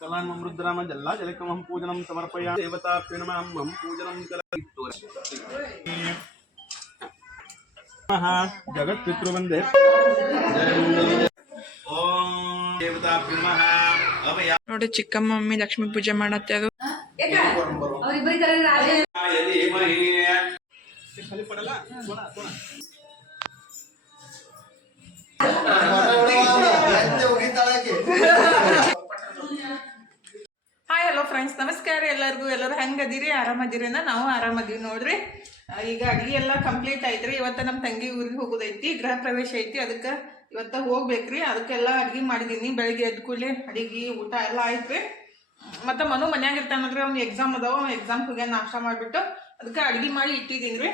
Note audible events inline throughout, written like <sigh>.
ಕಲಾಮಂ ರುದ್ರಾಮ ಜಲ್ಲ ಜಲಕಮಂ ಪೂಜನಂ ಸಮರ್ಪಯ ದೇವತಾ ನಮಃ ಪೂಜನಂ ಕಲಿತ್ತು ಜಗತ್ ಪಿತೃ ವಂದೇ ನೋಡಿ ಚಿಕ್ಕಮ್ಮ ಮಮ್ಮಿ ಲಕ್ಷ್ಮೀ ಪೂಜೆ ಮಾಡತ್ತೆ ಅದು. ಪಡಲ್ಲ ಫ್ರೆಂಡ್ಸ್ ನಮಸ್ಕಾರ ಎಲ್ಲರಿಗೂ. ಎಲ್ಲರೂ ಹೆಂಗದಿರಿ? ಆರಾಮದಿರಿ ಅಂದ್ರೆ ನಾವು ಆರಾಮದೀವಿ ನೋಡ್ರಿ. ಈಗ ಅಡಿಗೆ ಎಲ್ಲ ಕಂಪ್ಲೀಟ್ ಐತ್ರಿ ಇವತ್ತ ನಮ್ಮ ತಂಗಿ ಊರಿಗೆ ಹೋಗೋದೈತಿ, ಗೃಹ ಪ್ರವೇಶ ಐತಿ. ಅದಕ್ಕೆ ಇವತ್ತ ಹೋಗ್ಬೇಕ್ರಿ. ಅದಕ್ಕೆಲ್ಲ ಅಡಿಗೆ ಮಾಡಿದೀನಿ. ಬೆಳಿಗ್ಗೆ ಎದ್ದ ಕೂಡಲೇ ಅಡಿಗೆ, ಊಟ ಎಲ್ಲ ಆಯ್ತ್ರಿ. ಮತ್ತೆ ಮನು ಮನ್ಯಾಗ ಇರ್ತಾನಂದ್ರೆ ಅವ್ನ ಎಕ್ಸಾಮ್ ಅದಾವ. ಎಕ್ಸಾಮ್ ಹೋಗ್ಯಾನ ನಾಷ್ಟ ಮಾಡಿಬಿಟ್ಟು ಅದಕ್ಕೆ ಅಡಿಗೆ ಮಾಡಿ ಇಟ್ಟಿದ್ದೀನಿ ರೀ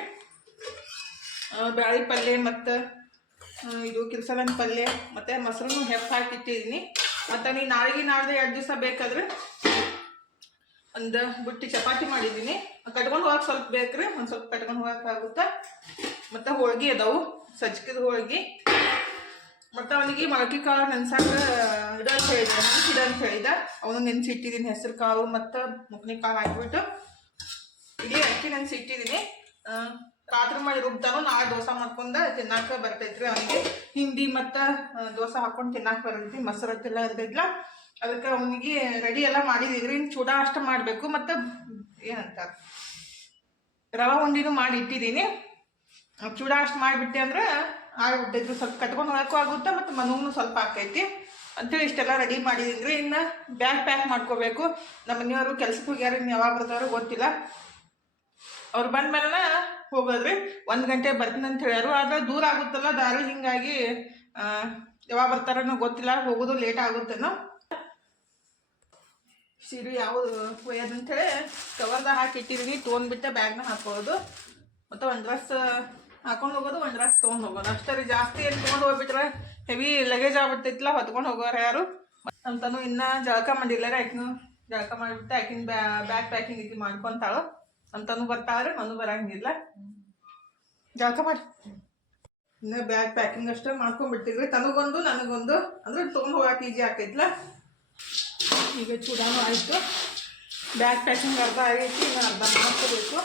ಬ್ಯಾಳಿ ಪಲ್ಯ ಮತ್ತು ಇದು ಕಿರ್ಸಲನ್ ಪಲ್ಯ ಮತ್ತು ಮೊಸರು ಹೆಪ್ಪ ಹಾಕಿ ಇಟ್ಟಿದ್ದೀನಿ ಮತ್ತು ನೀನು ನಾಳೆಗೆ ನಾಳೆ ಎರಡು ದಿವಸ ಬೇಕಾದ್ರೆ ಒಂದು ಬುಟ್ಟಿ ಚಪಾತಿ ಮಾಡಿದ್ದೀನಿ. ಕಟ್ಕೊಂಡು ಹೋಗಕ್ಕೆ ಸ್ವಲ್ಪ ಬೇಕ್ರಿ, ಒಂದು ಸ್ವಲ್ಪ ಕಟ್ಕೊಂಡು ಹೋಗಕ್ಕಾಗುತ್ತಾ ಮತ್ತು ಹೋಳ್ಗೆ ಅದಾವು, ಸಜ್ಕದ ಹೋಳ್ಗೆ. ಮತ್ತು ಅವನಿಗೆ ಮೊಳಕೆ ಕಾಳು ನೆನ್ಸಾಕ ಇಡ ಅಂತ ಹೇಳಿದ ಇಡ ಅಂತ ಹೇಳಿದ. ಅವನು ನೆನ್ಸಿಟ್ಟಿದ್ದೀನಿ ಹೆಸರು ಕಾಳು ಮತ್ತು ಮುಕ್ನಿ ಕಾಳು ಹಾಕಿಬಿಟ್ಟು. ಇಡೀ ಅಕ್ಕಿ ನೆನ್ಸಿ ಇಟ್ಟಿದ್ದೀನಿ ರಾತ್ರಿ ಮಾಡಿ ರುಬ್ತಾನು ನಾಳೆ ದೋಸೆ ಮಾಡ್ಕೊಂಡು ತಿನ್ನಾಕ ಬರ್ತೈತ್ರಿ ಅವನಿಗೆ. ಹಿಂಡಿ ಮತ್ತು ದೋಸೆ ಹಾಕೊಂಡು ತಿನ್ನಾಕ ಬರ್ತೈತಿ ಮೊಸರತ್ತೆಲ್ಲ ಇರ್ತೈತಿಲ್ಲ ಅದಕ್ಕೆ ಅವನಿಗೆ ರೆಡಿ ಎಲ್ಲ ಇನ್ನು ಚೂಡ ಅಷ್ಟ ಮಾಡಬೇಕು, ಮತ್ತು ಏನಂತ, ರವೆ ಉಂಡಿನೂ ಮಾಡಿ ಇಟ್ಟಿದ್ದೀನಿ. ಚೂಡ ಅಷ್ಟು ಮಾಡಿಬಿಟ್ಟೆ ಅಂದ್ರೆ ಆಗಿಬಿಟ್ಟಿದ್ರು ಸ್ವಲ್ಪ ಕಟ್ಕೊಂಡು ಹೋಗೋಕ್ಕೂ ಆಗುತ್ತೆ, ಮತ್ತು ಮನೂನು ಸ್ವಲ್ಪ ಆಕೈತಿ ಅಂತೇಳಿ ಇಷ್ಟೆಲ್ಲ ರೆಡಿ ಮಾಡಿದೀನಿ ರೀ ಇನ್ನು ಬ್ಯಾಗ್ ಪ್ಯಾಕ್ ಮಾಡ್ಕೋಬೇಕು. ನಮ್ಮ ಮನೆಯವರು ಕೆಲ್ಸಕ್ಕೆ ಹೋಗ್ಯಾರ, ಇನ್ನು ಯಾವಾಗ ಬರ್ತಾರೋ ಗೊತ್ತಿಲ್ಲ. ಅವ್ರು ಬಂದ ಮೇಲೆ ಹೋಗೋದ್ರಿ, ಒಂದು ಗಂಟೆ ಬರ್ತೀನಿ ಅಂತ ಹೇಳ್ಯಾರು. ಆದರೆ ದೂರ ಆಗುತ್ತಲ್ಲ ದಾರಿ, ಹಿಂಗಾಗಿ ಯಾವಾಗ ಬರ್ತಾರೋ ಗೊತ್ತಿಲ್ಲ, ಹೋಗೋದು ಲೇಟ್ ಆಗುತ್ತೇನೋ. ಸೀರೆ ಯಾವುದು ಒಯ್ಯೋದಂತೇಳಿ ಕವರ್ದಾಗ ಹಾಕಿ ಇಟ್ಟಿದ್ದೀನಿ ತೊಗೊಂಡ್ಬಿಟ್ಟೆ ಬ್ಯಾಗ್ನ ಹಾಕೋದು. ಮತ್ತು ಒಂದು ಡ್ರೆಸ್ ಹಾಕೊಂಡು ಹೋಗೋದು, ಒಂದು ಡ್ರೆಸ್ ತೊಗೊಂಡು ಹೋಗೋದು. ಅಷ್ಟೇ ರೀ, ಜಾಸ್ತಿ ಏನು ತೊಗೊಂಡು ಹೋಗ್ಬಿಟ್ರೆ ಹೆವಿ ಲಗೇಜ್ ಆಗ್ಬಿಡ್ತೈತಿಲ್ಲ ಹೊತ್ಕೊಂಡು ಹೋಗೋರು ಯಾರು? ನಮ್ಮ ತನು ಇನ್ನೂ ಜಳಕ ಮಾಡಿಲ್ಲ ರೀ ಆಕಿನೂ. ಜಳಕ ಮಾಡಿಬಿಟ್ಟು, ಆಕಿನ ಬ್ಯಾ ಬ್ಯಾಗ್ ಪ್ಯಾಕಿಂಗ್ ಇದು ಮಾಡ್ಕೊತಾಳು. ನಮ್ಮ ತನು ಬರ್ತಾವ್ರೆ ಮನೂ ಬರಂಗಿಲ್ಲ. ಜಳಕ ಮಾಡಿ. ಇನ್ನು ಬ್ಯಾಗ್ ಪ್ಯಾಕಿಂಗ್ ಅಷ್ಟೇ ಮಾಡ್ಕೊಂಡ್ಬಿಟ್ಟಿದ್ರಿ ತನಗೊಂದು, ನನಗೊಂದು. ಅಂದ್ರೆ ತೊಗೊಂಡು ಹೋಗಕ್ಕೆ ಈಜಿ ಆಕೈತ್ಲ ಈಗ ಚೂಡಾನು ಆಯಿತು. ಬ್ಯಾಗ್ ಪ್ಯಾಕಿಂಗ್ ಅರ್ಧ ಆಗೈತಿ ಇನ್ನು ಅರ್ಧ ಮಾಡ್ಕೋಬೇಕು.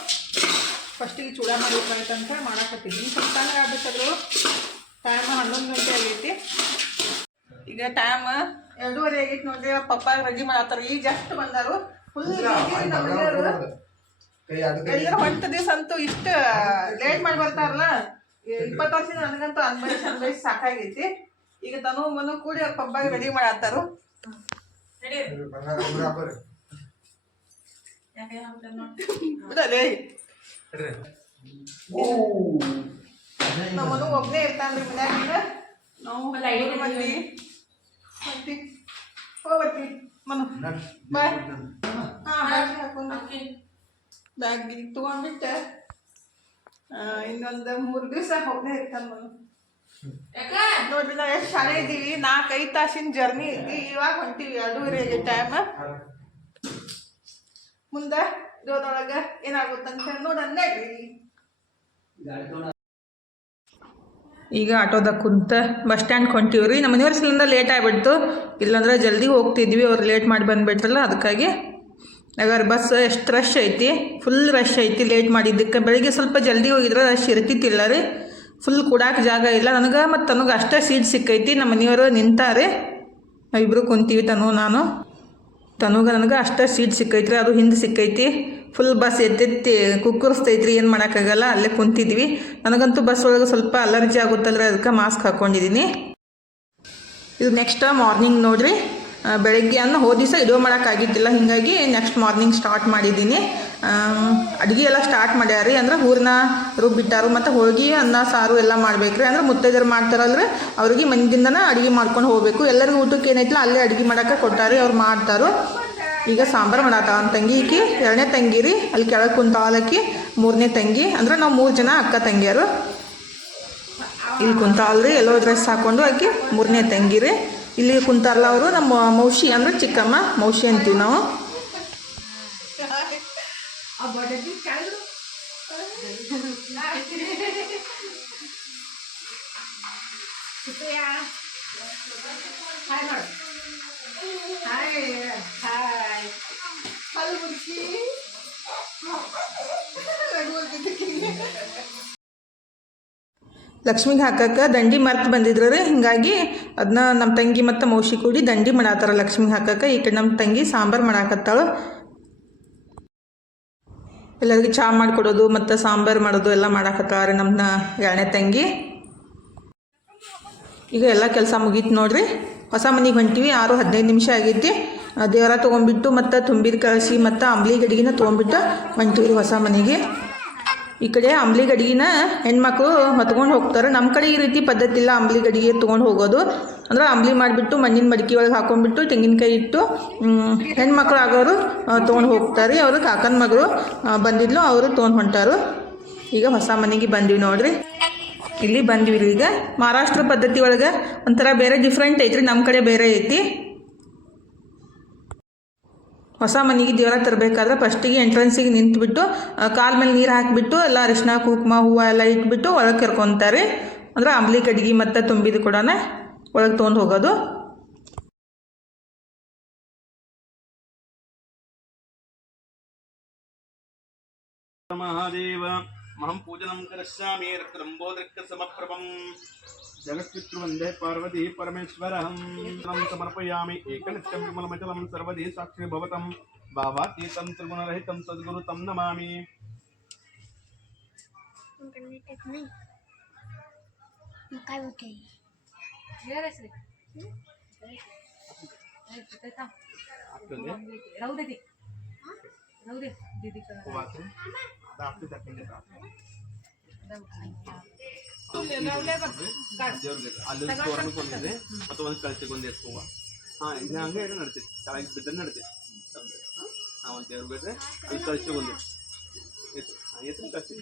ಫಸ್ಟಿಗೆ ಚೂಡ ಮಾಡಬೇಕಾಯ್ತು ಅಂತ ಹೇಳಿ ಮಾಡಾಕತ್ತಿದ್ದೀನಿ. ಸ್ವಲ್ಪ ತನಕ ಆಗ್ಬೇಕಾದ್ರು ಟೈಮ್ ಹನ್ನೊಂದು ಗಂಟೆ ಆಗೈತಿ. ಈಗ ಟೈಮ್ ಎರಡೂವರೆ ಆಗೈತಿ ನೋಡ್ರಿ ಅವ್ರ ಪಪ್ಪ ರೆಡಿ ಮಾಡತ್ತಾರ. ಈಗ ಜಸ್ಟ್ ಬಂದಾರು. ಫುಲ್ ಎಲ್ಲರೂ ಹೊಂಟ ದಿವಸ ಅಂತೂ ಇಷ್ಟು ಲೇಟ್ ಮಾಡಿ ಬರ್ತಾರಲ್ಲ. ಇಪ್ಪತ್ತು ವರ್ಷ ನನಗಂತೂ ಅನ್ಬೈಸ್ ಅನ್ಬೈಸ್ ಸಾಕಾಗೈತಿ. ಈಗ ತನು ಮನು ಕೂಡಿ ಅವ್ರ ಪಪ್ಪಾಗ ರೆಡಿ ಮಾಡತ್ತಾರು. ನಮ್ಮನು ಒಬ್ಬನೇ ಇರ್ತಾನ್ರಿ ನಾವು ಮಂದಿ ಮಂದಿ ಹೋಗ್ಬರ್ತಿ ಮನು ಬಾಯ್ ಹಾಂ ಹಾಕೊಂಡು ಬ್ಯಾಗ್ ತಗೊಂಡ್ಬಿಟ್ಟೆ ಇನ್ನೊಂದು ಮೂರು ದಿವಸ ಒಬ್ಬನೇ ಇರ್ತಾನೆ ಮನು. ನೋಡ್ರಿ ನಾವ್ ಎಷ್ಟ್ ಶಾಲೆ ಇದ್ದೀವಿ ನಾಲ್ಕೈದು ತಾಸಿನ ಜರ್ನಿ ಐತಿ ಇವಾಗ ಹೊಂಟೀವಿ ಎರಡೂವರೆಗೆ ಟೈಮ್ ಮುಂದೆ ಇದೊಳಗ ಏನಾಗುತ್ತಂತ ನೋಡೋಣ ನಡ್ರಿ ಈಗ ಆಟೋದಾಗ ಕುಂತ ಬಸ್ ಸ್ಟ್ಯಾಂಡ್ ಕೊಂಟಿವ್ರಿ ನಮ್ಮ ಯೂನಿವರ್ಸಿಲಿಂದ ಲೇಟ್ ಆಗಿಬಿಡ್ತು. ಇಲ್ಲಾಂದ್ರೆ ಜಲ್ದಿ ಹೋಗ್ತಿದ್ವಿ ಅವ್ರು ಲೇಟ್ ಮಾಡಿ ಬಂದುಬಿಟ್ರಲ್ಲ ಅದಕ್ಕಾಗಿ. ಯಾಕಂದ್ರೆ ಬಸ್ ಎಷ್ಟು ರಶ್ ಐತಿ? ಫುಲ್ ರಶ್ ಐತಿ ಲೇಟ್ ಮಾಡಿದ್ದಕ್ಕೆ. ಬೆಳಿಗ್ಗೆ ಸ್ವಲ್ಪ ಜಲ್ದಿ ಹೋಗಿದ್ರೆ ರಶ್ ಇರ್ತಿತ್ತಿಲ್ಲ ರೀ. ಫುಲ್ ಕೊಡಕ್ಕೆ ಜಾಗ ಇಲ್ಲ. ನನಗೆ ಮತ್ತು ತನಗೆ ಅಷ್ಟೇ ಸೀಟ್ ಸಿಕ್ಕೈತಿ. ನಮ್ಮ ಮನೆಯವರು ನಿಂತಾರೆ. ನಾವಿಬ್ಬರು ಕುಂತೀವಿ ತನು, ನಾನು. ತನಗೆ ನನಗೆ ಅಷ್ಟೇ ಸೀಟ್ ಸಿಕ್ಕೈತ್ರಿ. ಅದು ಹಿಂದೆ ಸಿಕ್ಕೈತಿ. ಫುಲ್ ಬಸ್ ಎತ್ತೆತ್ತಿ, ಕುಕ್ಕರಿಸ್ತೈತ್ರಿ. ಏನು ಮಾಡೋಕ್ಕಾಗಲ್ಲ. ಅಲ್ಲೇ ಕುಂತಿದ್ವಿ. ನನಗಂತೂ ಬಸ್ ಒಳಗೆ ಸ್ವಲ್ಪ ಅಲರ್ಜಿ ಆಗುತ್ತಲ್ರಿ. ಅದಕ್ಕೆ ಮಾಸ್ಕ್ ಹಾಕ್ಕೊಂಡಿದ್ದೀನಿ ಇದು ನೆಕ್ಸ್ಟ್ ಮಾರ್ನಿಂಗ್ ನೋಡ್ರಿ. ಬೆಳಗ್ಗೆ ಅನ್ನ ಹೋದ ದಿವಸ ಇಡೋ ಮಾಡೋಕ್ಕಾಗಿದ್ದಿಲ್ಲ ಹೀಗಾಗಿ ನೆಕ್ಸ್ಟ್ ಮಾರ್ನಿಂಗ್ ಸ್ಟಾರ್ಟ್ ಮಾಡಿದ್ದೀನಿ ಅಡುಗೆ ಎಲ್ಲ ಸ್ಟಾರ್ಟ್ ಮಾಡ್ಯಾರಿ ಅಂದ್ರೆ ಹೂರ್ನ ರುಬ್ಬಿಟ್ಟಾರು ಮತ್ತು ಹೋಳ್ಗೆ, ಅನ್ನ, ಸಾರು ಎಲ್ಲ ಮಾಡ್ಬೇಕ್ರಿ. ಅಂದ್ರೆ ಮುತ್ತೈದರು ಮಾಡ್ತಾರಲ್ರಿ, ಅವ್ರಿಗೆ ಮನೆಯಿಂದನೇ ಅಡುಗೆ ಮಾಡ್ಕೊಂಡು ಹೋಗಬೇಕು. ಎಲ್ಲರಿಗೂ ಊಟಕ್ಕೆ ಏನೈತಿಲ್ಲ ಅಲ್ಲೇ ಅಡುಗೆ ಮಾಡಕ್ಕೆ ಕೊಟ್ಟಾರಿ, ಅವ್ರು ಮಾಡ್ತಾರೋ. ಈಗ ಸಾಂಬಾರು ಮಾಡತ್ತ ಅವ್ನ ತಂಗಿ ಈಕಿ, ಎರಡನೇ ತಂಗಿ ರೀ, ಅಲ್ಲಿ ಕೆಳಗೆ ಕುಂತಾಲಕ್ಕಿ ಮೂರನೇ ತಂಗಿ. ಅಂದ್ರೆ ನಾವು ಮೂರು ಜನ ಅಕ್ಕ ತಂಗಿಯರು. ಇಲ್ಲಿ ಕುಂತಾಳ್ರಿ ಎಲ್ಲೋ ಡ್ರೆಸ್ ಹಾಕೊಂಡು ಆಕಿ ಮೂರನೇ ತಂಗಿ ರೀ. ಇಲ್ಲಿ ಕುಂತಾರಲ್ಲ ಅವರು, ನಮ್ಮ ಮೌಶಿ, ಅಂದ್ರೆ ಚಿಕ್ಕಮ್ಮ ಮೌಶಿ ಅಂತೀವಿ ನಾವು. अब बॉर्डर भी क्या करो लक्ष्मी हाकक दंडी मर्त बंद्रे हिंगी अद्न नम तंगी मत मौशी कूड़ी दंडी मातार लक्ष्मी हाकक ईक नम तंगी सांबार मातालो ಎಲ್ಲರಿಗೂ ಚಹಾ ಮಾಡಿಕೊಡೋದು ಮತ್ತು ಸಾಂಬಾರು ಮಾಡೋದು ಎಲ್ಲ ಮಾಡಾಕತ್ತಾರೆ ನಮ್ಮನ್ನ ಎರಡನೇ ತಂಗಿ. ಈಗ ಎಲ್ಲ ಕೆಲಸ ಮುಗೀತು ನೋಡ್ರಿ. ಹೊಸ ಮನೆಗೆ ಹೊಂಟೀವಿ, ಆರು ಹದಿನೈದು ನಿಮಿಷ ಆಗೈತಿ. ದೇವರ ತೊಗೊಂಬಿಟ್ಟು ಮತ್ತು ತುಂಬಿದ ಕಳಿಸಿ ಮತ್ತು ಅಂಬ್ಲಿ ಗಡಿಗೆನ ತೊಗೊಂಬಿಟ್ಟು ಹೊಂಟೀವಿ ಹೊಸ ಮನೆಗೆ. ಈ ಕಡೆ ಅಂಬ್ಲಿ ಗಡಿಗಿನ ಹೆಣ್ಮಕ್ಳು ಹೊತ್ಕೊಂಡು ಹೋಗ್ತಾರೆ. ನಮ್ಮ ಕಡೆ ಈ ರೀತಿ ಪದ್ಧತಿ ಇಲ್ಲ ಅಂಬ್ಲಿ ಗಡಿಗೆ ತೊಗೊಂಡು ಹೋಗೋದು. ಅಂದ್ರೆ ಅಂಬ್ಲಿ ಮಾಡಿಬಿಟ್ಟು ಮಣ್ಣಿನ ಮಡಿಕೆ ಒಳಗೆ ಹಾಕೊಂಡ್ಬಿಟ್ಟು ತೆಂಗಿನಕಾಯಿ ಇಟ್ಟು ಹೆಣ್ಮಕ್ಳು ಆಗೋರು ತೊಗೊಂಡು ಹೋಗ್ತಾರೆ. ಅವರು ಕಾಕನ ಮಗಳು ಬಂದಿದ್ಲು, ಅವರು ತೊಗೊಂಡು ಹೊಂಟಾರು. ಈಗ ಹೊಸ ಮನೆಗೆ ಬಂದಿವಿ ನೋಡ್ರಿ. ಇಲ್ಲಿ ಬಂದ್ವಿ ಈಗ. ಮಹಾರಾಷ್ಟ್ರ ಪದ್ಧತಿ ಒಳಗೆ ಒಂಥರ ಬೇರೆ ಡಿಫ್ರೆಂಟ್ ಐತ್ರಿ. ನಮ್ಮ ಕಡೆ ಬೇರೆ ಐತಿ. ಹೊಸ ಮನೆಗೆ ದೇವರ ತರಬೇಕಾದ್ರೆ ಫಸ್ಟಿಗೆ ಎಂಟ್ರೆನ್ಸಿಗೆ ನಿಂತುಬಿಟ್ಟು ಕಾಲ್ ಮೇಲೆ ನೀರು ಹಾಕಿಬಿಟ್ಟು, ಎಲ್ಲ ಅರಿಶಿನ ಕುಂಕುಮ, ಹೂವು ಎಲ್ಲ ಇಟ್ಬಿಟ್ಟು ಒಳಗೆ ಕರ್ಕೊತಾರೆ ಅಂದ್ರೆ ಅಂಬ್ಲಿ ಕಡ್ಗೆ ಮತ್ತು ತುಂಬಿದ ಕೂಡ ಒಳಗೆ ತೊಗೊಂಡು ಹೋಗೋದು. ಮಹಾದೇವ महं पूजनं करिष्यामि रक्तम्बोदृक्तसमप्रभं जगत्पितृवन्दे पार्वती परमेश्वरहं। समर्पयामि एकनित्यं विमलमचलं सर्वदि साक्षि भवतं भावातीतं त्रिगुणरहितं सद्गुरु तं नमामि। काय होते राहू दे राहू दे दीदी. ದೇವ್ರಿಗೆ ಅಲ್ಲಿ ತೋರಣ ಕೊಂದಿದೆ ಮತ್ತು ಒಂದು ಕಳಸಿಗೊಂದು ಎತ್ಕೋವ ಹಾಂ ಇದು ಹಂಗೆ ಇದು ನಡ್ತೈತಿ ಕೆಳಗೆ ಬಿದ್ದರೆ ನಡ್ತೈತಿ ಹಾಂ ಒಂದು ದೇವ್ರು ಬಿಟ್ಟರೆ ಅಲ್ಲಿ ಕಳಸಿಗೊಂದು ಎತ್ತು ಹಾಂ ಎತ್ತು ಕಳಿಸಿ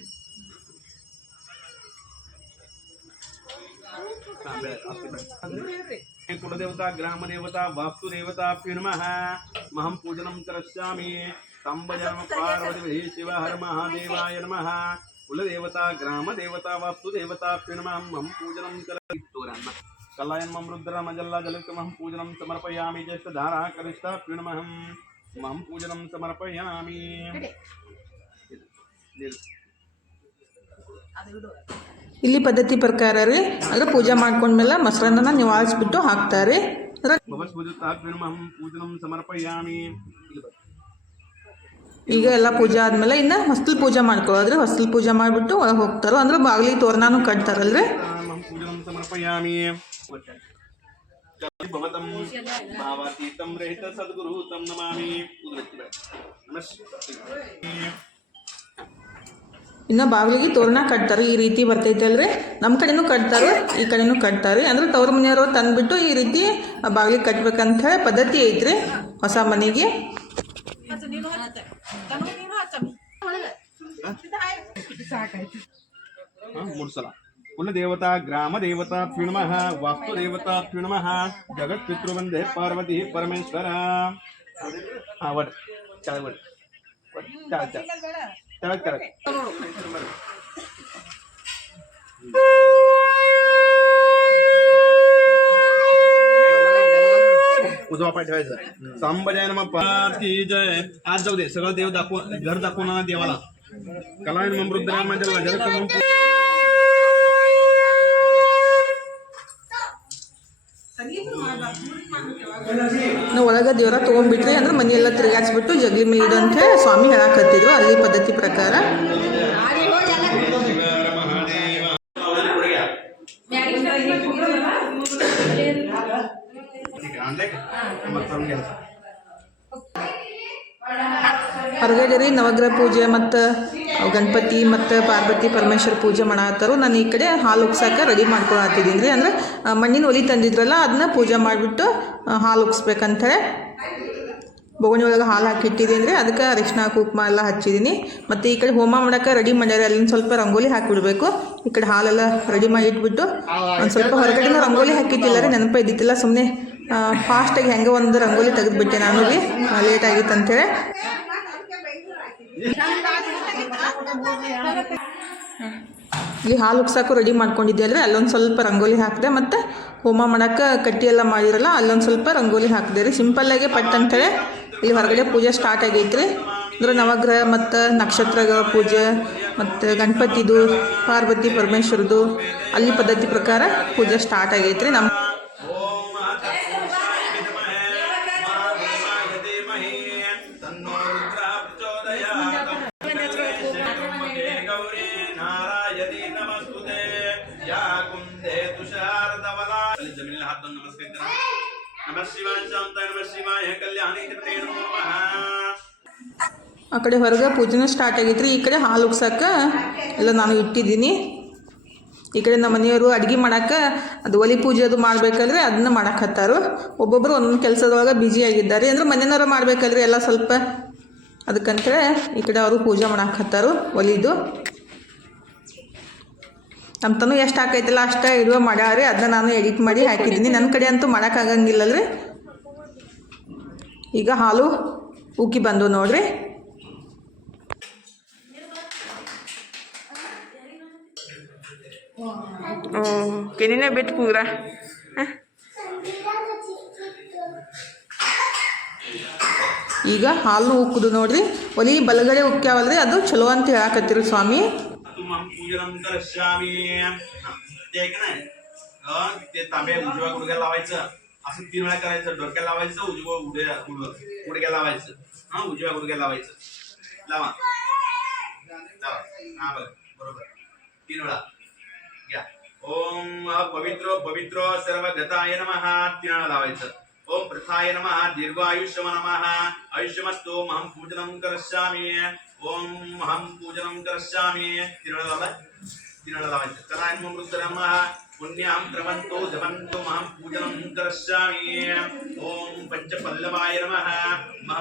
ಹಾಂ ಬೆಳೆ ಆಗ್ತಿ ಬೆಳೆ ಕುಲದೇವತಾ ಗ್ರಾಮದೇವತಾ ವಾಸ್ತುದೇವತಾ ಪೂಜನಂ ಪಾರ್ವತಿ ಶಿವ ಹರ ಮಹಾದೇವಾಯ ನಮಃ. ಕುಲದೇವತಾ ಗ್ರಾಮದೇವತಾ ವಾಸ್ತುದೇವತಾ ನಮಃ ಮಹಂ ಪೂಜನಂ ಕರಿಸ್ತೋರನ್ನ ಕಲಾಯನ್ಮಂ ರುದ್ರಮಜಲ್ಲ ಜಲಕಮಂ ಪೂಜನಂ ಸಮರ್ಪಯಾಮಿ ಜ್ಯೇಷ್ಠ ಕರಿಷ್ಠ ನಮಃ ಮಂ ಪೂಜನಂ ಸಮರ್ಪಯಾಮಿ ಇಲ್ಲಿ ಪದ್ಧತಿ ಪ್ರಕಾರ ರೀ ಅಂದ್ರೆ ಪೂಜೆ ಮಾಡ್ಕೊಂಡ್ಮೇಲೆ ಮೊಸರನ್ನ ನಿವಾಳಿಸ್ಬಿಟ್ಟು ಹಾಕ್ತಾರೆ. ಪೂಜನ ಸಮರ್ಪಯಾಮಿ. ಈಗ ಎಲ್ಲ ಪೂಜೆ ಆದಮೇಲೆ ಇನ್ನು ಹೊಸ್ತಲ್ ಪೂಜೆ ಮಾಡ್ಕೊಳ್ಳೋದ್ರೆ ಹೊಸ್ತಲ್ ಪೂಜೆ ಮಾಡಿಬಿಟ್ಟು ಒಳಗೆ ಹೋಗ್ತಾರೋ, ಅಂದ್ರೆ ಬಾಗಿಲಿಗೆ ತೋರಣನೂ ಕಟ್ತಾರಲ್ರಿ? ಇನ್ನು ಬಾಗಿಲಿಗೆ ತೋರಣ ಕಟ್ತಾರೆ, ಈ ರೀತಿ ಬರ್ತೈತೆ ಅಲ್ರಿ ನಮ್ಮ ಕಡೆನೂ ಕಟ್ತಾರೆ, ಈ ಕಡೆನೂ ಕಟ್ತಾರೆ. ಅಂದ್ರೆ ತವ್ರ ಮನೆಯವರು ತಂದ್ಬಿಟ್ಟು ಈ ರೀತಿ ಬಾಗಿಲಿಗೆ ಕಟ್ಬೇಕಂತ ಪದ್ಧತಿ ಐತ್ರಿ, ಹೊಸ ಮನೆಗೆ. ಮೂರು ಸಲ ಕುಲದೇವತಾ ಗ್ರಾಮದೇವತಾ ನಮಃ ವಾಸ್ತುದೇವತಾ ನಮಃ ಜಗತ್ಪಿತೃವಂದೇ ಪಾರ್ವತಿ ಪರಮೇಶ್ವರ ಹಾ ಒಡ್ ಕೆಳಗೆ ಒಡ್ ಒಡ್ ಕೆಳಗೆ ಕೆಳಗೆ उजवा पाय ठेवायचा सांबजाय नम पार्वती जय आज जाऊ दे सगळं देव दाखव घर दाखवून आणा देवाला कलायन मम रुद्रामाजल जल ನಾವು ಒಳಗೆ ದೇವರ ತೊಗೊಂಡ್ಬಿಟ್ರಿ ಅಂದ್ರೆ ಮನೆಯೆಲ್ಲ ತಿರುಗಾಡ್ಸ್ಬಿಟ್ಟು ಜಗ್ಲಿ ಮೇಲೆ ಇಡು ಅಂತ ಹೇಳಿ ಸ್ವಾಮಿ ಹೇಳಕತ್ತಿದ್ರು ಅಲ್ಲಿ ಪದ್ಧತಿ ಪ್ರಕಾರ ಹೊರಗಡೆ ನವಗ್ರಹ ಪೂಜೆ ಮತ್ತು ಗಣಪತಿ ಮತ್ತು ಪಾರ್ವತಿ ಪರಮೇಶ್ವರ ಪೂಜೆ ಮಾಡತ್ತಾರು ನಾನು ಈ ಕಡೆ ಹಾಲು ಉಗ್ಸಕ್ಕೆ ರೆಡಿ ಮಾಡ್ಕೊಳತ್ತಿದ್ದೀನಿ ರೀ ಅಂದ್ರೆ ಮಣ್ಣಿನ ಒಲಿ ತಂದಿದ್ರಲ್ಲ ಅದನ್ನ ಪೂಜೆ ಮಾಡಿಬಿಟ್ಟು ಹಾಲು ಉಗ್ಸ್ಬೇಕಂತೇಳಿ ಬೊಗಣಿ ಒಳಗೆ ಹಾಲು ಹಾಕಿಟ್ಟಿದ್ದೀನಿ ರೀ ಅದಕ್ಕೆ ಅರಿಶಿನ ಕುಂಕುಮ ಎಲ್ಲ ಹಚ್ಚಿದ್ದೀನಿ ಮತ್ತು ಈ ಕಡೆ ಹೋಮ ಮಾಡೋಕೆ ರೆಡಿ ಮಾಡ್ಯಾರ. ಅಲ್ಲಿಂದ ಸ್ವಲ್ಪ ರಂಗೋಲಿ ಹಾಕಿಬಿಡ್ಬೇಕು. ಈ ಕಡೆ ಹಾಲೆಲ್ಲ ರೆಡಿ ಮಾಡಿ ಇಟ್ಬಿಟ್ಟು ಒಂದು ಸ್ವಲ್ಪ ಹೊರಗಡೆನೂ ರಂಗೋಲಿ ಹಾಕಿದ್ದಿಲ್ಲ ರೀ, ನೆನಪ ಇದ್ದಿತ್ತಿಲ್ಲ. ಸುಮ್ಮನೆ ಫಾಸ್ಟಾಗಿ ಹೆಂಗೆ ಒಂದು ರಂಗೋಲಿ ತೆಗೆದುಬಿಟ್ಟೆ ನಾನು ರೀ ಲೇಟ್ ಆಗಿತ್ತು ಅಂತೇಳಿ ಇಲ್ಲಿ ಹಾಲು ಉಕ್ಸಾಕು ರೆಡಿ ಮಾಡ್ಕೊಂಡಿದ್ದೆ ಅಲ್ವೇ ಅಲ್ಲೊಂದು ಸ್ವಲ್ಪ ರಂಗೋಲಿ ಹಾಕಿದೆ ಮತ್ತು ಹೋಮ ಮಾಡಕ್ಕೆ ಕಟ್ಟಿ ಎಲ್ಲ ಮಾಡಿರಲ್ಲ, ಅಲ್ಲೊಂದು ಸ್ವಲ್ಪ ರಂಗೋಲಿ ಹಾಕಿದೆ ರೀ. ಸಿಂಪಲ್ಲಾಗೆ ಪಟ್ ಅಂತೇಳಿ ಇಲ್ಲಿ ಹೊರಗಡೆ ಪೂಜೆ ಸ್ಟಾರ್ಟ್ ಆಗೈತೆ ರೀ ಅಂದ್ರೆ ನವಗ್ರಹ ಮತ್ತು ನಕ್ಷತ್ರಗಳ ಪೂಜೆ ಮತ್ತು ಗಣಪತಿದು, ಪಾರ್ವತಿ ಪರಮೇಶ್ವರದು, ಅಲ್ಲಿ ಪದ್ಧತಿ ಪ್ರಕಾರ ಪೂಜೆ ಸ್ಟಾರ್ಟ್ ಆಗೈತ್ರಿ. ನಮ್ಮ ಆ ಕಡೆ ಹೊರಗೆ ಪೂಜೆನೂ ಸ್ಟಾರ್ಟ್ ಆಗೈತ್ರಿ. ಈ ಕಡೆ ಹಾಲು ಉಗ್ಸಕ್ಕೆ ಎಲ್ಲ ನಾನು ಇಟ್ಟಿದ್ದೀನಿ. ಈ ಕಡೆ ನಮ್ಮ ಮನೆಯವರು ಅಡುಗೆ ಮಾಡೋಕ್ಕೆ ಅದು ಒಲಿ ಪೂಜೆ ಅದು ಮಾಡಬೇಕಲ್ರಿ, ಅದನ್ನ ಮಾಡಕ್ಕೆ ಹತ್ತಾರು. ಒಬ್ಬೊಬ್ಬರು ಒಂದೊಂದು ಕೆಲಸದೊಳಗೆ ಬ್ಯುಸಿ ಆಗಿದ್ದಾರೆ. ಅಂದ್ರೆ ಮನೆಯವರು ಮಾಡಬೇಕಲ್ರಿ, ಎಲ್ಲ ಸ್ವಲ್ಪ ಅದಕ್ಕಂತೇಳಿ ಈ ಕಡೆ ಅವರು ಪೂಜೆ ಮಾಡಕ್ಕೆ ಹತ್ತಾರು ಒಲಿದು ನಮ್ಮ ತನು ಎಷ್ಟು ಹಾಕೈತಿಲ್ಲ ಅಷ್ಟೇ ಇಡುವ ಮಾಡ್ಯಾರಿ ಅದನ್ನ ನಾನು ಎಡಿಟ್ ಮಾಡಿ ಹಾಕಿದ್ದೀನಿ. ನನ್ನ ಕಡೆ ಅಂತೂ ಮಾಡೋಕ್ಕಾಗಂಗಿಲ್ಲಲ್ರಿ ಈಗ ಹಾಲು ಉಕ್ಕಿ ಬಂದು ನೋಡ್ರಿ. ಓ ಕೆನಿನೇ ಬಿಟ್ಟು ಪೂರ ಈಗ ಹಾಲು ಉಕ್ಕುದು ನೋಡ್ರಿ ಒಲಿ ಬಲಗಡೆ ಉಕ್ಕ್ಯಾವಲ್ರಿ ಅದು ಚಲೋ ಅಂತ ಹೇಳಾಕತ್ತಿರು ಸ್ವಾಮಿ तुमं पूजनं करशामी ते ऐक नाही अं, ते तांबे उजव्या गुडघ्या लावायचं असं तीन वेळा करायचं डोक्याला लावायचं उजव्या उड्या गुडघ्या लावायचं हा उजव्या गुडघ्या लावायचं लावा लावा हा बघ बरोबर तीन वेळा घ्या ओम पवित्रो पवित्रो सर्वगताय नमः तिरणादावैच ओम प्रथाय नमः दीर्घायुष्यम नमः। आयुष्यमस्तु अहं पूजनं करिष्यामि। ओम अहं पूजनं करिष्यामि। पूजनं करिष्यामि। पञ्चपल्लवाय नमः।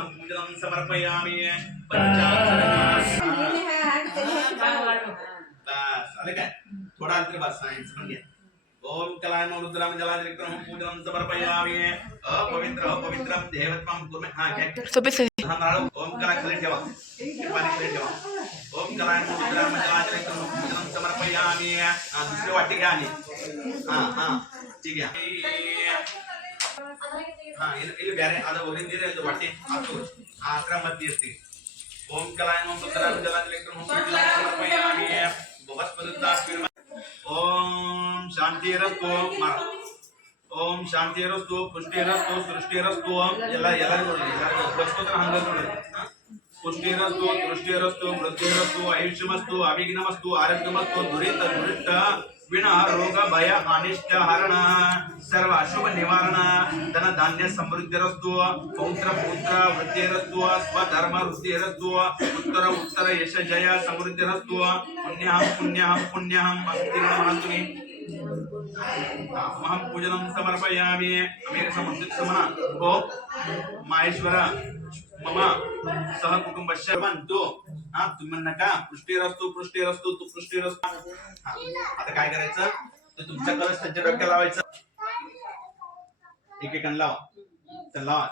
पूजनं समर्पयामि। <laughs> <laughs> बस अलग है। थोडा अंतर बस सायन्स पण घ्या ओम कलायम रुद्राम जलाधिक्रम पूजनं समर्पयामि अपवित्र अपवित्रं देवत्वं कुर्मे हा घ्या हा नारळ ओम कला खाली ठेवा पाणी खाली ठेवा ओम कलायम रुद्राम जलाधिक्रम पूजनं समर्पयामि हा दुसरी वाटी घ्या आणि हा हा ठीक आहे ಹಾ ಇಲ್ಲಿ ಇಲ್ಲಿ ಬೇರೆ ಅದು ಹೊರಗಿಂದಿರ ಇದು ಹೊಟ್ಟೆ ಅದು ಆ ಹತ್ರ ಮಧ್ಯೆ ಇರ್ತೀವಿ ಓಂ ಕಲಾಯನ ಓಂ ಸುಂದರಾಮ ಜಲಾಂಜಲಿಕ್ರಮ ಸಮರ್ಪಯಾಮಿ ಭವಸ್ಪದುತ್ತಾಸ್ಮಿರ್ಮ ಓಂ ಶಾಂತಿರಸ್ತು ಓಂ ಶಾಂತಿರಸ್ತು ಪುಷ್ಟಿರಸ್ತು ಸೃಷ್ಟಿರಸ್ತು ಎಲ್ಲ ಎಲ್ಲರಿಗೂ ಎಲ್ಲರಿಗೂ ಹಂಗ ನೋಡಿ? ಪುಷ್ಟಿರಸ್ತು ದೃಷ್ಟಿರಸ್ತು ಮಸ್ತು ಆಯುಷ್ಯಮಸ್ತು ಅವಿಘ್ನಮಸ್ತು ಆರೋಗ್ಯಮಸ್ತು ದುರಿತ ದುರಿತ. विनारोग भय अनिष्ट हरण सर्व अशुभ निवारण धन धान्य समृद्धिरस्तु। पौत्र पुत्र वृद्धिरस्तु स्वधर्म वृद्धिरस्तु उत्तर उत्तर यश जय समृद्धिरस्तु पुण्य पुण्य पुण्य अस्तिर्णमास्तुनि మహం పూజనం సమర్పయామి అమేక సముద్రిత సమన ఓ మహేశ్వర మమ సహ కుటుంబ శవంతో तुम्ही म्हणणार का पृष्टीरस्तू पृष्टीरस्तू आता काय करायचं? तर तुमच्या कलश त्यांच्या डोक्या लावायचं. एकेकांना लाव. तर लावा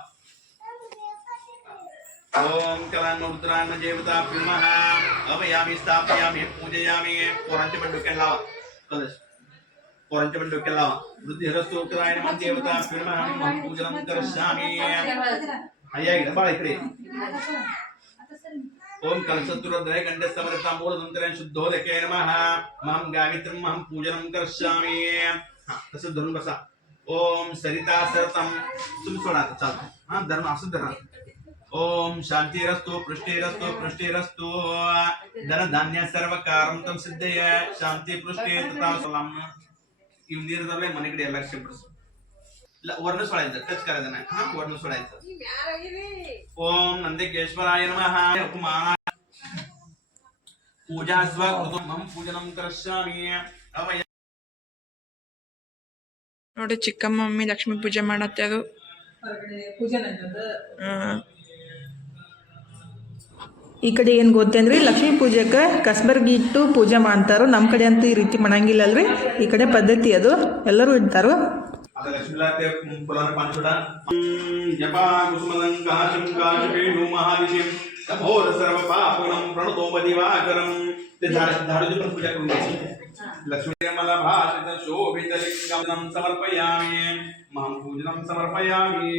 ओम कलानुद्रान देवता पिमहा अवयामी स्थापयामी पूजयामी. पोरांचे पण डोक्यात लावा. कलश. पोरांच्या पण डोक्याला लावा वृद्धिरस्तू कलायन देवता फिल्मः मम पूजनं करशामि अय्या इकडे बाळा इकडे ओम कलशत्रुद्रय गंडस्तमरता मूलतंत्रेण शुद्धोदके नमः महं गावित्रं महं पूजनं करिष्यामि हा तसं धरून बसा ओम सरिता सरतम तुम्ही सोडा आता चालतं हा धरून असं धरा ओम शांतिरस्तु पृष्टिरस्तु पृष्टिरस्तु धन धान्य सर्व कारं तं सिद्धय शांती पृष्टी तथा सलाम ಇವ್ ನೀರ್ದಲ್ಲೇ ಮನೆ ಕಡೆ ಎಲ್ಲ ಶಿಬಿಡ್ಸು ಇಲ್ಲ ವರ್ಣ ಸೊಳಾಯ್ತು ಟಚ್ ಕರೆದನ ಹಾ ವರ್ಣ ಓಂ ನಂದೇ ಕೇಶ್ವರಾಯ ನಮಃ ಪೂಜಾ ಸ್ವ ಮಂ ಪೂಜನಂ ಕರಶ್ಯಾಮಿ ಅವಯ ನೋಡಿ ಚಿಕ್ಕಮ್ಮ ಮಮ್ಮಿ ಲಕ್ಷ್ಮಿ ಪೂಜೆ ಮಾಡತ್ತೆ ಅದು. ಪೂಜೆ ಈ ಕಡೆ ಏನು ಗೊತ್ತೇನ್ರಿ ಲಕ್ಷ್ಮೀ ಪೂಜೆಗೆ ಕಸ್ಬರ್ಗಿ ಇಟ್ಟು ಪೂಜೆ ಮಾಡ್ತಾರೋ ನಮ್ಮ ಕಡೆ ಅಂತೂ ಈ ರೀತಿ ಮಾಡಂಗಿಲ್ಲಲ್ರಿ ಈ ಕಡೆ ಪದ್ಧತಿ ಅದು ಎಲ್ಲರೂ ಇಡ್ತಾರೋ आता लक्ष्मीला ते फुलानं पान सोडा जपा कुसुमलंका शंकाशपेणु महादिशीं तपोर सर्व पापुणं प्रणतोम दिवाकरं ते झाड झाडूची पण पूजा करून घ्यायची लक्ष्मी मला भाषित शोभित लिंगं समर्पयामि महं पूजनं समर्पयामि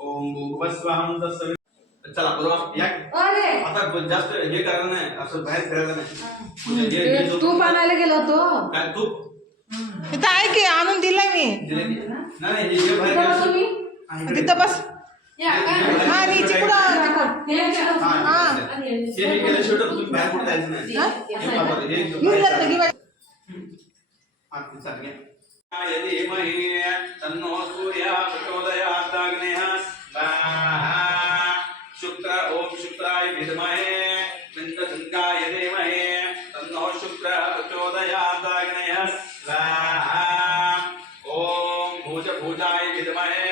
ओम भूर्भुवस्वहं तस्य चला बोला या अरे आता जास्त हे कारण नाही असं बाहेर फिरायला नाही तूप आणायला गेलो तो काय तूप इथं आहे की आणून दिलाय मी नाही तिथं बस तन्नो सूर्य प्रचोदयाग्नेह शुक्र ओम शुक्राय विद्महे बिन्दुसङ्गाय धीमहि तन्नो शुक्रः प्रचोदयात् अग्नेः स्वाहा. ಓಂ ಭುಜ ಭುಜಾಯ ವಿದ್ಮಹೇ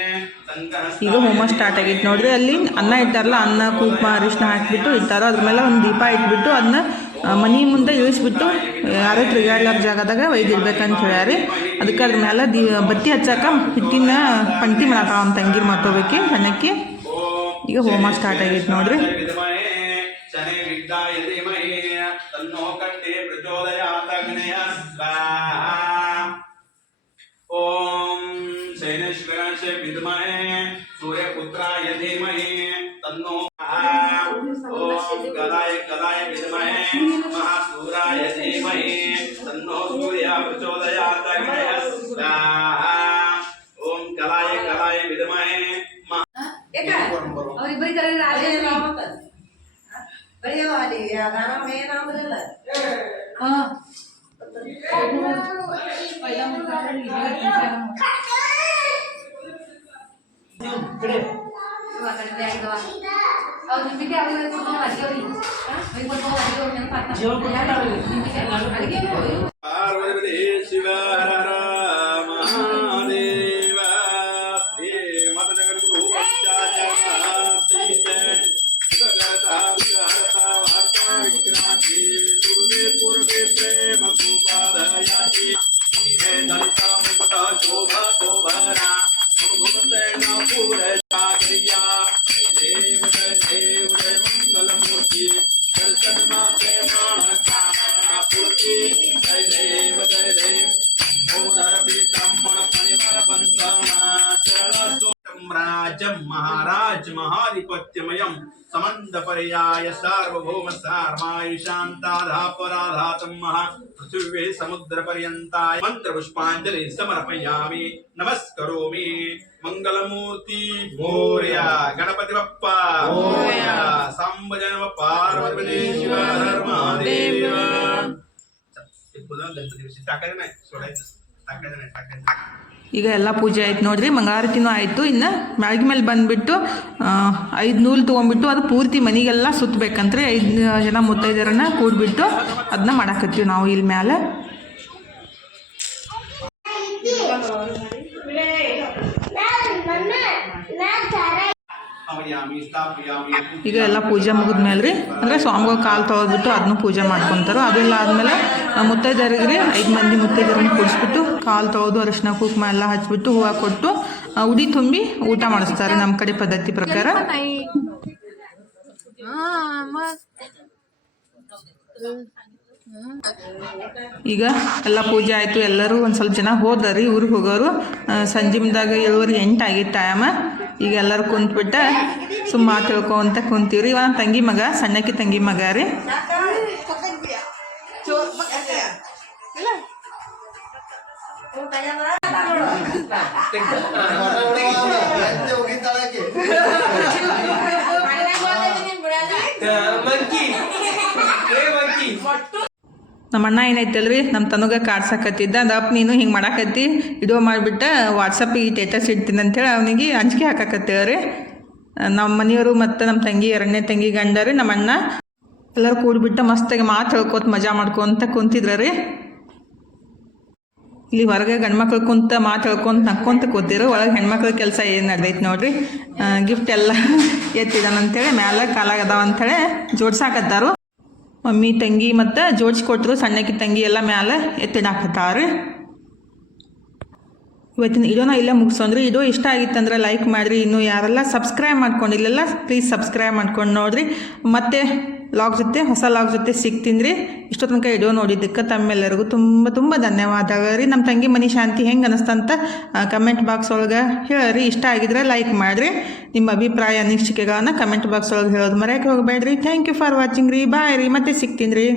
ಸಂಕಃ ಈಗ ಹೋಮ ಸ್ಟಾರ್ಟ್ ಆಗೈತೆ ನೋಡ್ರಿ ಅಲ್ಲಿ ಅನ್ನ ಇಟ್ಟಾರಲ್ಲ ಅನ್ನ ಕುಂಕುಮ ಅರಿಶಿನ ಹಾಕ್ಬಿಟ್ಟು ಇಟ್ಟಾರ ಅದ್ರ ಮೇಲೆ ಒಂದು ದೀಪ ಇಟ್ಬಿಟ್ಟು ಅದನ್ನ ಮನಿ ಮುಂದೆ ಇಳಿಸ್ಬಿಟ್ಟು ಯಾರೋ ತಿರುಗಾಡ್ಲಾರ ಜಾಗದಾಗ ಒಯ್ದಿಡ್ಬೇಕಂತ ಹೇಳ್ಯಾರಿ ಅದಕ್ಕೆ ಅದ್ರ ಮೇಲೆ ದೀ ಬತ್ತಿ ಹಚ್ಚಾಕ ಹಿಟ್ಟಿನ ಪಂಕ್ತಿ ಮಾಡಾಕ ಅವ್ನ ತಂಗಿ ಮಾಡ್ಕೋಬೇಕಿ ಸಣ್ಣಕ್ಕೆ ಈಗ ಹೋಮ ಸ್ಟಾರ್ಟ್ ಆಗೈತೆ ನೋಡ್ರಿ ವಿದ್ಮಹೇ ಶನಿ ವಿದ್ಯಾಯ ಧೀಮಹಿ ತನ್ನೋ ಕಟ್ಟೆ ಪ್ರಚೋದಯಾತ್ ಅಗ್ನೇಯ ಸ್ವಾಹಾ ಓಂ ಶೈನೇಶ್ವರಾಯ ವಿದ್ಮಹೇ ಸೂರ್ಯಪುತ್ರಾಯ ಧೀಮಹಿ ತನ್ನೋ ಓಂ ಗದಾಯ ಗದಾಯ ವಿದ್ಮಹೇ ಮಹಾಸೂರಾಯ ಧೀಮಹಿ ತನ್ನೋ ಸೂರ್ಯ ಪ್ರಚೋದಯಾತ್ ಅಗ್ನೇಯ प्रेम कुमारया हे दलिता मुकुटा शोभा शोभरा पर्याय सार्वभौम सारमाय शान्ताधापराधातम् पृथिव्यै समुद्रपर्यन्ताय मन्त्रपुष्पाञ्जलि समर्पयामि नमस्करोमि मङ्गलमूर्ति मौर्य गणपति बप्पा मौर्य साम्बजनव पार्वतीदेव धर्मादेव गणपती टाकायचं नाही सोडायचं टाकायचं नाही टाकायचं ಈಗ ಎಲ್ಲ ಪೂಜೆ ಆಯ್ತು ನೋಡ್ರಿ, ಮಂಗಳಾರತಿನೂ ಆಯಿತು. ಇನ್ನು ಮ್ಯಾಳಿಗೆ ಮೇಲೆ ಬಂದುಬಿಟ್ಟು ಐದು ನೂಲು ತೊಗೊಂಡ್ಬಿಟ್ಟು ಅದು ಪೂರ್ತಿ ಮನೆಗೆಲ್ಲ ಸುತ್ತಬೇಕಂತ್ರಿ ಐದು ಜನ ಮುತ್ತೈದರನ್ನ ಕೂಡಿಬಿಟ್ಟು ಅದನ್ನ ಮಾಡಾಕತ್ತೀವಿ ನಾವು ಇಲ್ಲಿ ಮ್ಯಾಲೆ. ಈಗ ಎಲ್ಲ ಪೂಜೆ ಮುಗಿದ್ಮೇಲೆ ರೀ ಅಂದರೆ ಸ್ವಾಮಿಗಳು ಕಾಲು ತೊಳೆದ್ಬಿಟ್ಟು ಅದನ್ನು ಪೂಜೆ ಮಾಡ್ಕೊತಾರೋ. ಅದೆಲ್ಲ ಆದಮೇಲೆ ಮುತ್ತೈದರಿಗೆ ರೀ ಐದು ಮಂದಿ ಮುತ್ತೈದೆಯರನ್ನ ಕೂಡಿಸ್ಬಿಟ್ಟು ಕಾಲು ತೊಳೆದು ಅರಿಶಿನ, ಕುಂಕುಮ ಎಲ್ಲ ಹಚ್ಬಿಟ್ಟು ಹೂವು ಕೊಟ್ಟು ಉಡಿ ತುಂಬಿ ಊಟ ಮಾಡಿಸ್ತಾರೆ ನಮ್ಮ ಕಡೆ ಪದ್ಧತಿ ಪ್ರಕಾರ. ಈಗ ಎಲ್ಲ ಪೂಜೆ ಆಯಿತು, ಎಲ್ಲರೂ ಒಂದು ಸ್ವಲ್ಪ ಜನ ಹೋದ್ರಿ ಊರಿಗೆ ಹೋಗೋರು. ಸಂಜಿಮ್ದಾಗ ಏಳುವರೆ ಎಂಟು ಆಗಿತ್ತು ಟೈಮ ಈಗ ಎಲ್ಲರೂ ಕುಂತ್ಬಿಟ್ಟ ಸುಮ್ಮ ಮಾತು ಹೇಳ್ಕೊಂತ ಕುಂತೀವ್ರಿ. ಇವ ನನ್ ತಂಗಿ ಮಗ, ಸಣ್ಣಕ್ಕೆ ತಂಗಿ ಮಗ ರೀ. ನಮ್ಮ ಅಣ್ಣ ಏನೈತಲ್ರಿ? ನಮ್ಮ ತನಗ ಕಾಡ್ಸಕತ್ತಿದ್ದ. ಅದಪ್ಪ ನೀನು ಹಿಂಗೆ ಮಾಡಾಕತ್ತಿ. ವಿಡಿಯೋ ಮಾಡಿಬಿಟ್ಟು ವಾಟ್ಸಪ್ಪಿಗೆ ಸ್ಟೇಟಸ್ ಇಡ್ತೀನಿ ಅಂತೇಳಿ ಅವನಿಗೆ ಅಂಜಿಕೆ ಹಾಕಾಕತ್ತೇವ್ರಿ ನಮ್ಮ ಮನೆಯವರು ಮತ್ತು ನಮ್ಮ ತಂಗಿ ಎರಡನೇ ತಂಗಿ ಗಂಡ ರೀ ನಮ್ಮ ಅಣ್ಣ ಎಲ್ಲರೂ ಕೂಡಿಬಿಟ್ಟು ಮಸ್ತಾಗಿ ಮಾತು ಹೇಳ್ಕೊತ ಮಜಾ ಮಾಡ್ಕೊತ ಕುಂತಿದ್ರ ರೀ. ಇಲ್ಲಿ ಹೊರಗೆ ಗಂಡ್ಮಕ್ಳು ಕುಂತ ಮಾತು ಹೇಳ್ಕೊಂತ ನಕ್ಕೊಂತ ಕೂತಿರು ಒಳಗೆ ಹೆಣ್ಮಕ್ಳ ಕೆಲಸ ಏನು ನಡೆದೈತೆ ನೋಡ್ರಿ. ಗಿಫ್ಟ್ ಎಲ್ಲ ಎತ್ತಿದಾನಂತೇಳಿ ಮ್ಯಾಲೆ ಕಾಲಾಗದಾವ ಅದಾವ ಅಂಥೇಳಿ ಜೋಡ್ಸಾಕತ್ತಾರು. ಮಮ್ಮಿ, ತಂಗಿ ಮತ್ತು ಜೋಡ್ಸಿ ಕೊಟ್ಟರು ಸಣ್ಣಕಿ ತಂಗಿ ಎಲ್ಲ ಮ್ಯಾಲೆ ಎತ್ತಿಡಾಕತ್ತಾವ್ರಿ ಇವತ್ತಿನ ಇಡೋನ ಇಲ್ಲೇ ಮುಗಿಸೋಂದ್ರಿ ಇದು ಇಷ್ಟ ಆಗಿತ್ತಂದ್ರೆ ಲೈಕ್ ಮಾಡಿರಿ. ಇನ್ನು ಯಾರೆಲ್ಲ ಸಬ್ಸ್ಕ್ರೈಬ್ ಮಾಡ್ಕೊಂಡಿಲ್ಲಲ್ಲ ಪ್ಲೀಸ್ ಸಬ್ಸ್ಕ್ರೈಬ್ ಮಾಡ್ಕೊಂಡು ನೋಡ್ರಿ. ಮತ್ತೆ ಲಾಗ್ ಜೊತೆ, ಹೊಸ ಲಾಗ್ ಜೊತೆ ಸಿಗ್ತೀನಿ ರೀ ಇಷ್ಟೋ ತನಕ ವಿಡಿಯೋ ನೋಡಿದ್ದಕ್ಕೆ ತಮ್ಮೆಲ್ಲರಿಗೂ ತುಂಬ ತುಂಬ ಧನ್ಯವಾದಗಳು ರೀ. ನಮ್ಮ ತಂಗಿ ಮನಿ ಶಾಂತಿ ಹೆಂಗೆ ಅನಿಸ್ತಂತ ಕಮೆಂಟ್ ಬಾಕ್ಸ್ ಒಳಗೆ ಹೇಳ್ರಿ. ಇಷ್ಟ ಆಗಿದ್ರೆ ಲೈಕ್ ಮಾಡಿರಿ. ನಿಮ್ಮ ಅಭಿಪ್ರಾಯ ಅನಿಸಿಕೆಗಳನ್ನ ಕಮೆಂಟ್ ಬಾಕ್ಸ್ ಒಳಗೆ ಹೇಳೋದು ಮರೆಯೋಕೆ ಹೋಗಬೇಡ್ರಿ. ಥ್ಯಾಂಕ್ ಯು ಫಾರ್ ವಾಚಿಂಗ್ ರೀ. ಬಾಯ್ ರೀ. ಮತ್ತೆ ಸಿಗ್ತೀನಿ ರೀ.